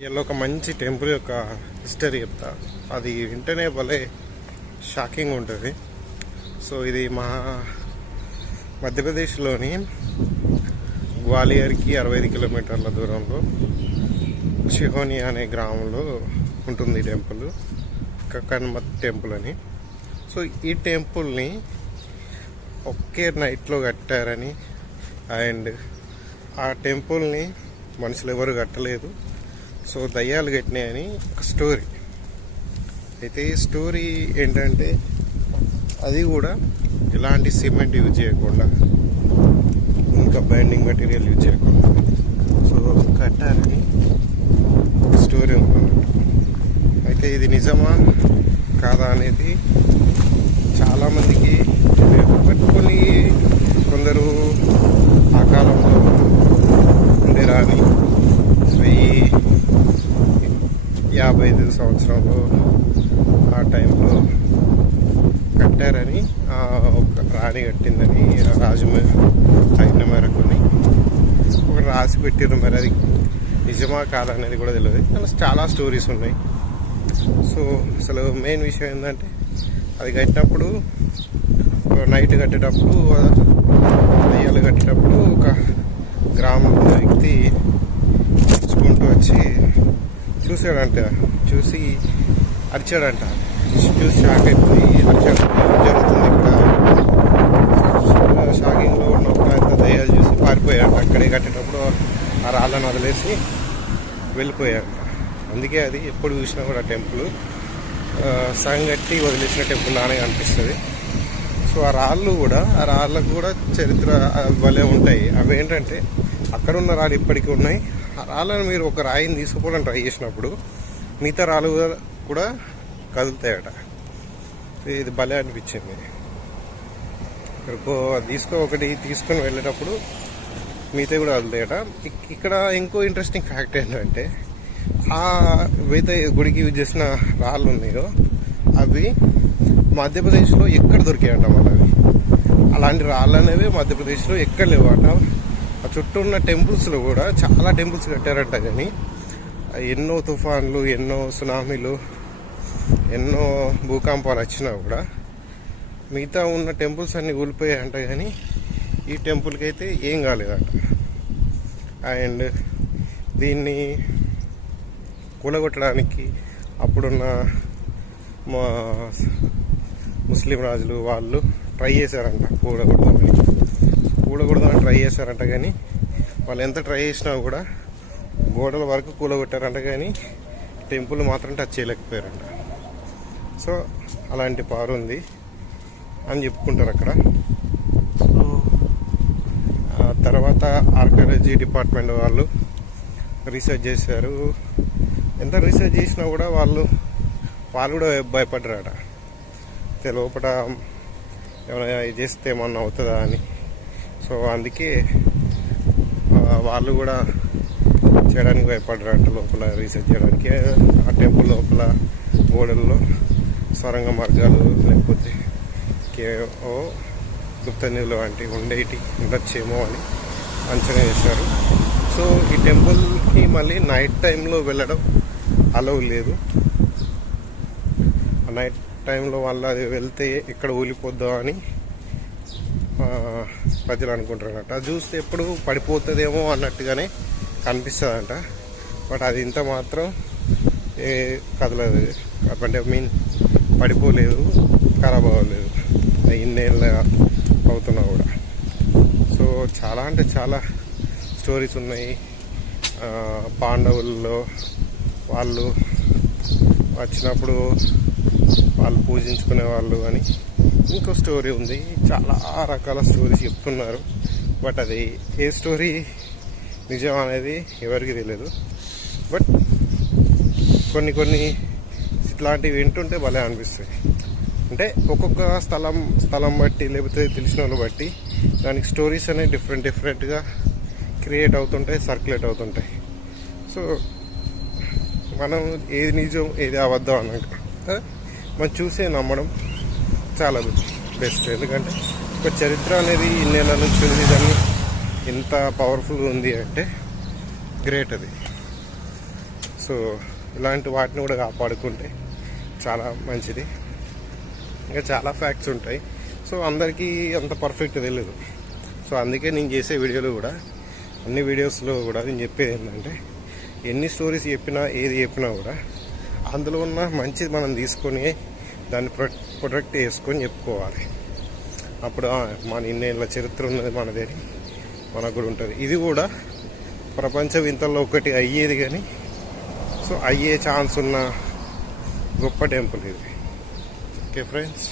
ఇలా ఒక మంచి టెంపుల్ యొక్క హిస్టరీ చెప్తా. అది వింటేనే భలే షాకింగ్ ఉంటుంది. సో ఇది మా మధ్యప్రదేశ్లోని గ్వాలియర్కి అరవై ఐదు కిలోమీటర్ల దూరంలో షిహోని అనే గ్రామంలో ఉంటుంది టెంపుల్. కకన్మత్ టెంపుల్ అని. సో ఈ టెంపుల్ని ఒకే నైట్లో కట్టారని అండ్ ఆ టెంపుల్ని మనుషులు ఎవరు కట్టలేదు. సో దయ్యాలు కట్టినాయని ఒక స్టోరీ. అయితే ఈ స్టోరీ ఏంటంటే అది కూడా ఎలాంటి సిమెంట్ యూజ్ చేయకుండా ఇంకా బైండింగ్ మెటీరియల్ యూజ్ చేయకుండా. సో కట్టారని స్టోరీ ఉంటుంది. అయితే ఇది నిజమా? కాదా? అనేది చాలామందికి తెలియదు బట్ కొన్ని కొందరు ఆ కాలంలో ఉండేరా అని వెయ్యి యాభై ఐదు సంవత్సరంలో ఆ టైంలో కట్టారని ఒక రాణి కట్టిందని ఆ రాజు అయిన మేరకుని ఒక రాసి పెట్టారు మరి అది నిజమా కాదా అనేది కూడా తెలియదు కానీ చాలా స్టోరీస్ ఉన్నాయి. సో అసలు మెయిన్ విషయం ఏంటంటే అది కట్టినప్పుడు నైట్ కట్టేటప్పుడు దయ్యాలు కట్టేటప్పుడు ఒక గ్రామంలో వ్యక్తి నడుచుకుంటూ వచ్చి చూసాడంట చూసి అరిచాడంట. చూసి షాక్ అయిపోయి అరిచాడు. జరుగుతుంది ఇక్కడ? షాకింగ్లో ఉన్నప్పుడు అంత దయ్యాలు చూసి పారిపోయాడు అక్కడే కట్టేటప్పుడు ఆ రాళ్ళను వదిలేసి వెళ్ళిపోయాడు అందుకే అది ఎప్పుడు చూసినా కూడా టెంపుల్ సగం కట్టి వదిలేసిన టెంపుల్ నానే అనిపిస్తుంది. సో ఆ రాళ్ళు కూడా ఆ రాళ్ళకు కూడా చరిత్ర ఆ, భలే ఉంటాయి. అవి ఏంటంటే అక్కడున్న రాళ్ళు ఇప్పటికీ ఉన్నాయి. ఆ రాళ్ళను మీరు ఒక రాయిని తీసుకోవడం ట్రై చేసినప్పుడు మిగతా రాళ్ళు కూడా- కూడా కదులుతాయట. ఇది భలే అనిపించింది. ఇక్కడికో తీసుకో ఒకటి తీసుకొని వెళ్ళేటప్పుడు మిగతా కూడా కదులుతాయట. ఇక్- ఇక్కడ ఇంకో ఇంట్రెస్టింగ్ ఫ్యాక్ట్ ఏంటంటే ఆ ఏవైతే గుడికి యూజ్ చేసిన రాళ్ళు ఉన్నాయో అవి మధ్యప్రదేశ్లో ఎక్కడ దొరికాయంట మళ్ళీ అలాంటి రాళ్ళు అనేవి మధ్యప్రదేశ్లో ఎక్కడ లేవట? ఆ చుట్టూ ఉన్న టెంపుల్స్లో కూడా చాలా టెంపుల్స్ కట్టారంట కానీ ఎన్నో తుఫాన్లు ఎన్నో సునామీలు ఎన్నో భూకంపాలు వచ్చినా కూడా మిగతా ఉన్న టెంపుల్స్ అన్నీ కూలిపోయాయంట కానీ ఈ టెంపుల్కి అయితే ఏం కాలేదట. అండ్ దీన్ని కూలగొట్టడానికి అప్పుడున్న మా ముస్లిం రాజులు వాళ్ళు ట్రై చేశారంట కూడగొట్టడానికి కూడగూడదని ట్రై చేశారంట కానీ వాళ్ళు ఎంత ట్రై చేసినా కూడా గోడల వరకు కూలగొట్టారంట కానీ టెంపుల్ మాత్రం టచ్ చేయలేకపోయారంట. సో అలాంటి పారు ఉంది అని చెప్పుకుంటారు అక్కడ. సో తర్వాత ఆర్కియాలజీ డిపార్ట్మెంట్ వాళ్ళు రీసెర్చ్ చేశారు. ఎంత రీసెర్చ్ చేసినా కూడా వాళ్ళు వాళ్ళు కూడా భయపడ్డారట. అయితే లోపల ఏమైనా ఇది చేస్తే ఏమన్నా అవుతుందా అని. సో అందుకే వాళ్ళు కూడా చేయడానికి భయపడ్డారట లోపల రీసెర్చ్ చేయడానికి. ఆ టెంపుల్ లోపల గోడల్లో సొరంగ మార్గాలు లేకపోతే కేఓ గుప్త నిధులు వంటివి ఉండేటి ఉండొచ్చేమో అని అంచనా వేశారు. సో ఈ టెంపుల్కి మళ్ళీ నైట్ టైంలో వెళ్ళడం అలవ్ లేదు. ఆ నైట్ టైంలో వాళ్ళు అది వెళ్తే ఎక్కడ ఊలిపోద్దా అని ప్రజలు అనుకుంటారన్నట అది చూస్తే ఎప్పుడు పడిపోతుందేమో అన్నట్టుగానే కనిపిస్తుందంట. బట్ అది ఇంత మాత్రం ఏ కదలదు. అంటే మీన్ పడిపోలేదు ఖరాబ్ అవ్వలేదు. ఇన్నేళ్ళ అవుతున్నా కూడా. సో చాలా అంటే చాలా స్టోరీస్ ఉన్నాయి. పాండవుల్లో వాళ్ళు వచ్చినప్పుడు వాళ్ళు పూజించుకునే వాళ్ళు అని ఇంకో స్టోరీ ఉంది. చాలా రకాల స్టోరీస్ చెప్తున్నారు. బట్ అది ఏ స్టోరీ నిజం అనేది ఎవరికి తెలియదు బట్ కొన్ని కొన్ని ఇట్లాంటివి వింటుంటే భలే అనిపిస్తాయి. అంటే ఒక్కొక్క స్థలం స్థలం బట్టి లేకపోతే తెలిసిన వాళ్ళు బట్టి దానికి స్టోరీస్ అనేవి డిఫరెంట్ డిఫరెంట్గా క్రియేట్ అవుతుంటాయి సర్క్యులేట్ అవుతుంటాయి. సో మనం ఏది నిజం ఏది అబద్ధం అన్నాక మనం చూసే నమ్మడం. చాలా బెస్ట్ ఎందుకంటే ఒక చరిత్ర అనేది ఇన్నేళ్ళ నుంచి ఉంది. దాన్ని ఇంత పవర్ఫుల్గా ఉంది అంటే గ్రేట్ అది. సో ఇలాంటి వాటిని కూడా కాపాడుకుంటే చాలా మంచిది. ఇంకా చాలా ఫ్యాక్ట్స్ ఉంటాయి. సో అందరికీ అంత పర్ఫెక్ట్ తెలియదు సో అందుకే నేను చేసే వీడియోలు కూడా అన్ని వీడియోస్లో కూడా నేను చెప్పేది ఏంటంటే ఎన్ని స్టోరీస్ చెప్పినా ఏది చెప్పినా కూడా అందులో ఉన్న మంచిది మనం తీసుకొని దాన్ని ప్రొ ప్రొటెక్ట్ చేసుకొని చెప్పుకోవాలి. అప్పుడు మన ఇన్నేళ్ళ చరిత్ర ఉన్నది మనదేని మనకు కూడా ఉంటుంది. ఇది కూడా ప్రపంచ వింతల్లో ఒకటి అయ్యేది కానీ సో అయ్యే ఛాన్స్ ఉన్న గొప్ప టెంపుల్ ఇది. Okay friends?